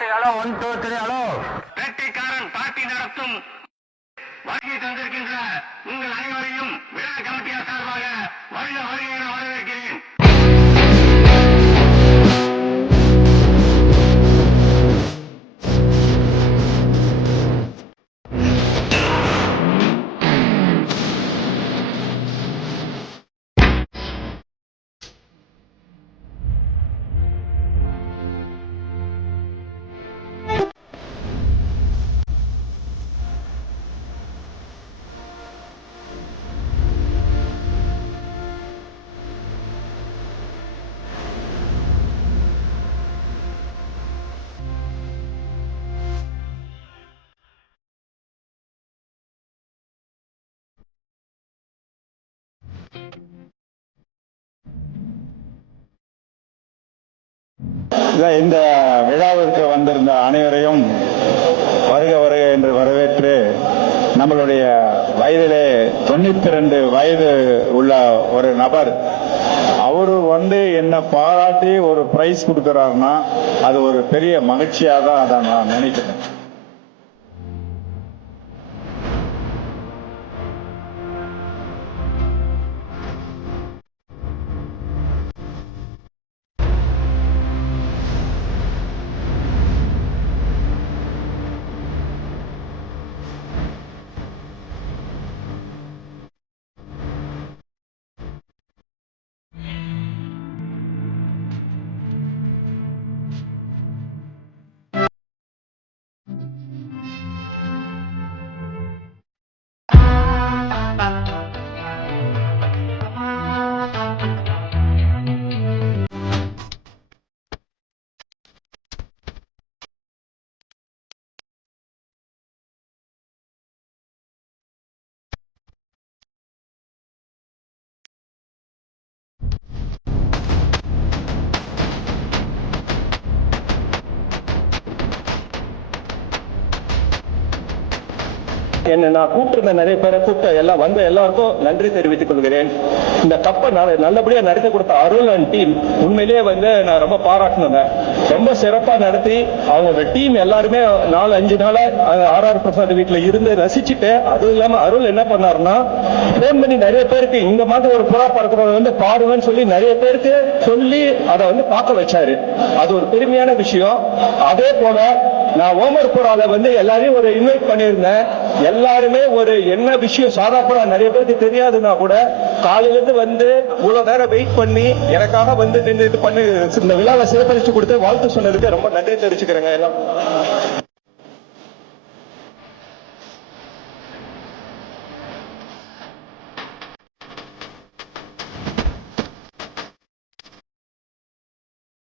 Hello 1 2 3 hello. வேட்டைக்காரன் party நடத்தும் வருகை தந்திருக்கின்ற உங்கள் அனைவரையும் விழா கமிட்டியார் சார்பாக வருக வருக என வரவேற்கிறேன். இந்த விழாவிற்கு வந்திருந்த அனைவரையும் வருக வருக என்று வரவேற்று, நம்மளுடைய வயதிலே 92 வயது உள்ள ஒரு நபர் அவரு என்ன பாராட்டி ஒரு பிரைஸ் கொடுக்கிறாருன்னா அது ஒரு பெரிய மகிழ்ச்சியாக தான் அதை நான் நினைக்கிறேன். என்ன நான் கூப்பிட்டு நிறைய பேரை கூப்பிட்ட எல்லாம் வந்த எல்லாருக்கும் நன்றி தெரிவித்துக் கொள்கிறேன். இந்த கப்பை நல்லபடியா நடத்தி கொடுத்த அருள் அண்ட் டீம் உண்மையிலேயே நான் ரொம்ப பாராட்டினேன். ரொம்ப சிறப்பா நடத்தி அவங்க டீம் எல்லாருமே 4-5 நாளா ஆர் பிரசாத் வீட்டுல இருந்து ரசிச்சுட்டு, அதுவும் இல்லாம அருள் என்ன பண்ணாருன்னா போன் பண்ணி நிறைய பேருக்கு இந்த மாதிரி ஒரு புறா பறக்கிறவங்க பாருங்கன்னு சொல்லி நிறைய பேருக்கு சொல்லி அதை பார்க்க வச்சாரு. அது ஒரு பெருமையான விஷயம். அதே போல நான் ஓமர் புறால எல்லாரையும் ஒரு இன்வைட் பண்ணியிருந்தேன். எல்லாருமே ஒரு என்ன விஷயம் சாதாரண நிறைய பேருக்கு தெரியாதுன்னா கூட காலையில இருந்து இவ்வளவு நேரம் வெயிட் பண்ணி எனக்காக நின்று இது பண்ணி இந்த விழாவை சிறப்பளிச்சு கொடுத்து வாழ்த்து சொன்னதுக்கு ரொம்ப நன்றி தெரிவிச்சுக்கிறேங்க எல்லாம்.